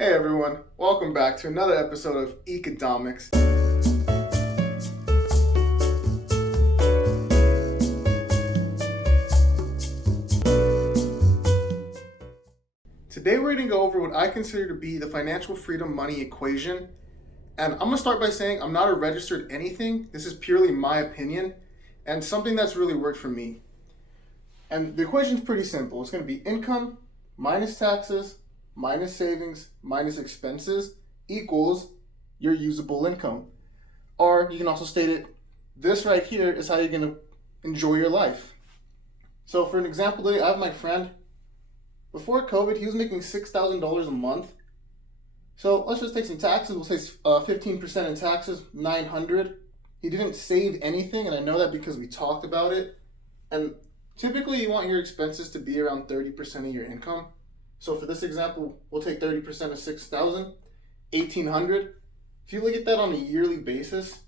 Hey everyone, welcome back to another episode of EconDomics. Today we're going to go over what I consider to be the financial freedom money equation. And I'm going to start by saying I'm not a registered anything. This is purely my opinion and something that's really worked for me. And the equation is pretty simple. It's going to be income minus taxes minus savings minus expenses equals your usable income. Or you can also state it, this right here is how you're going to enjoy your life. So for an example today, I have my friend. Before COVID, he was making $6,000 a month. So let's just take some taxes. We'll say 15% in taxes, $900. He didn't save anything, and I know that because we talked about it. And typically you want your expenses to be around 30% of your income. So for this example, we'll take 30% of $6,000, $1,800. If you look at that on a yearly basis,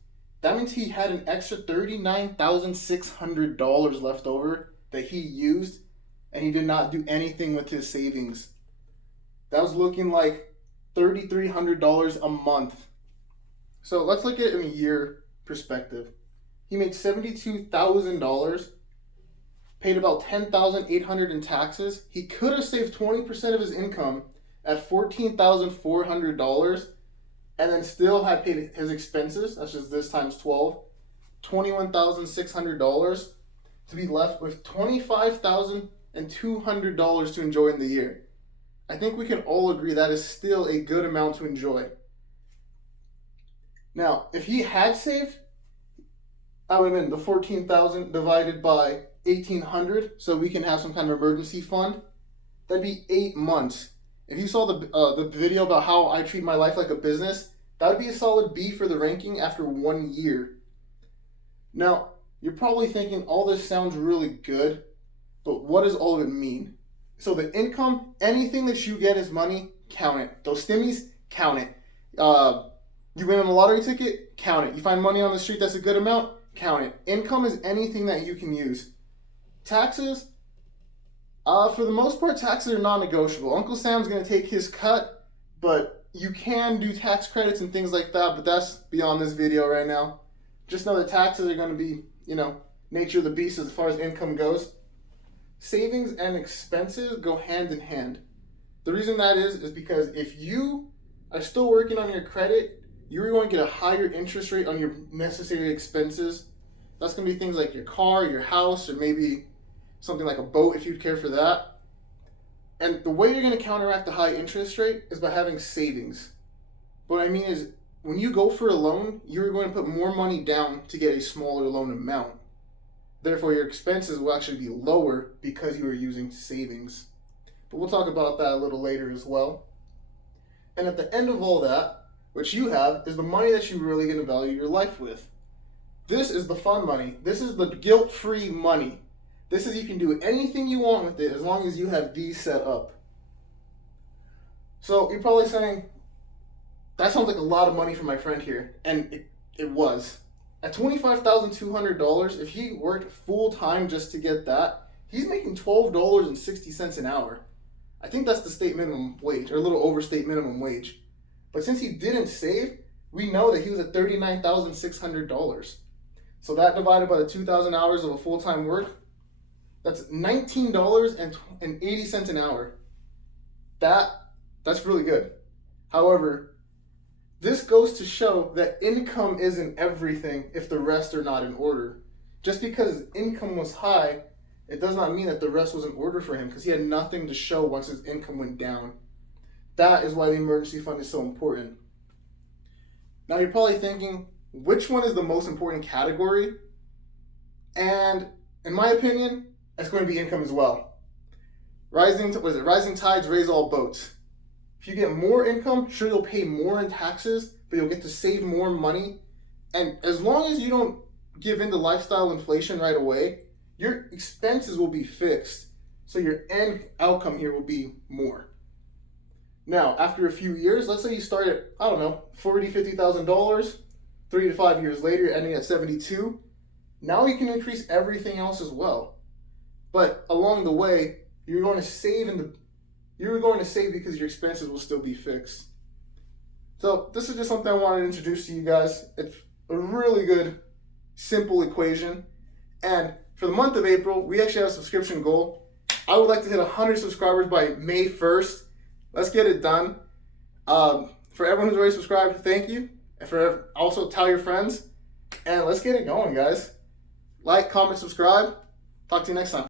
that means he had an extra $39,600 left over that he used, and he did not do anything with his savings. That was looking like $3,300 a month. So let's look at it in a year perspective. He made $72,000. Paid about $10,800 in taxes. He could have saved 20% of his income at $14,400 and then still had paid his expenses, that's just this times 12, $21,600 to be left with $25,200 to enjoy in the year. I think we can all agree that is still a good amount to enjoy. Now, if he had saved, that would have been the $14,000 divided by 1,800, so we can have some kind of emergency fund. That'd be 8 months. If you saw the video about how I treat my life like a business, that would be a solid B for the ranking after 1 year. Now, you're probably thinking all this sounds really good, but what does all of it mean? So the income, anything that you get is money, count it. Those stimmies, count it. You win on a lottery ticket, count it. You find money on the street that's a good amount, count it. Income is anything that you can use. Taxes, for the most part, taxes are non-negotiable. Uncle Sam's going to take his cut, but you can do tax credits and things like that, but that's beyond this video right now. Just know that taxes are going to be, nature of the beast as far as income goes. Savings and expenses go hand in hand. The reason that is because if you are still working on your credit, you're going to get a higher interest rate on your necessary expenses. That's going to be things like your car, your house, or maybe something like a boat if you'd care for that. And the way you're going to counteract the high interest rate is by having savings. What I mean is, when you go for a loan, you're going to put more money down to get a smaller loan amount. Therefore, your expenses will actually be lower because you are using savings. But we'll talk about that a little later as well. And at the end of all that, what you have is the money that you're really going to value your life with. This is the fun money. This is the guilt-free money. This is you can do anything you want with it as long as you have these set up. So you're probably saying, that sounds like a lot of money for my friend here. And it was. At $25,200, if he worked full-time just to get that, he's making $12.60 an hour. I think that's the state minimum wage, or a little over state minimum wage. But since he didn't save, we know that he was at $39,600. So that divided by the 2,000 hours of a full-time work, that's $19.80 an hour. That's really good. However, this goes to show that income isn't everything if the rest are not in order. Just because his income was high, it does not mean that the rest was in order for him, because he had nothing to show once his income went down. That is why the emergency fund is so important. Now you're probably thinking, which one is the most important category? And in my opinion, it's going to be income as well. Rising tides raise all boats. If you get more income, sure, you'll pay more in taxes, but you'll get to save more money. And as long as you don't give in to lifestyle inflation right away, your expenses will be fixed. So your end outcome here will be more. Now, after a few years, let's say you start at, $40,000, $50,000, 3 to 5 years later, you're ending at 72. Now you can increase everything else as well. But along the way, you're going to save you're going to save because your expenses will still be fixed. So this is just something I wanted to introduce to you guys. It's a really good, simple equation. And for the month of April, we actually have a subscription goal. I would like to hit 100 subscribers by May 1st. Let's get it done. For everyone who's already subscribed, thank you. And also tell your friends. And let's get it going, guys. Like, comment, subscribe. Talk to you next time.